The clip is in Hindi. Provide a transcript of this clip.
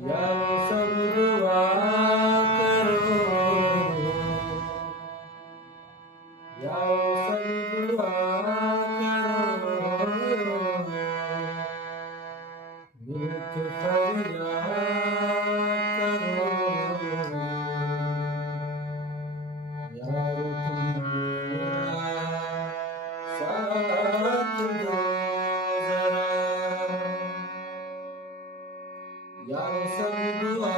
यारो सब दुआ करो, यारो सब दुआ करो, मिलके फरियाद करो, यारो तुम मेरा साथ दो जरा, यारो सब दुआ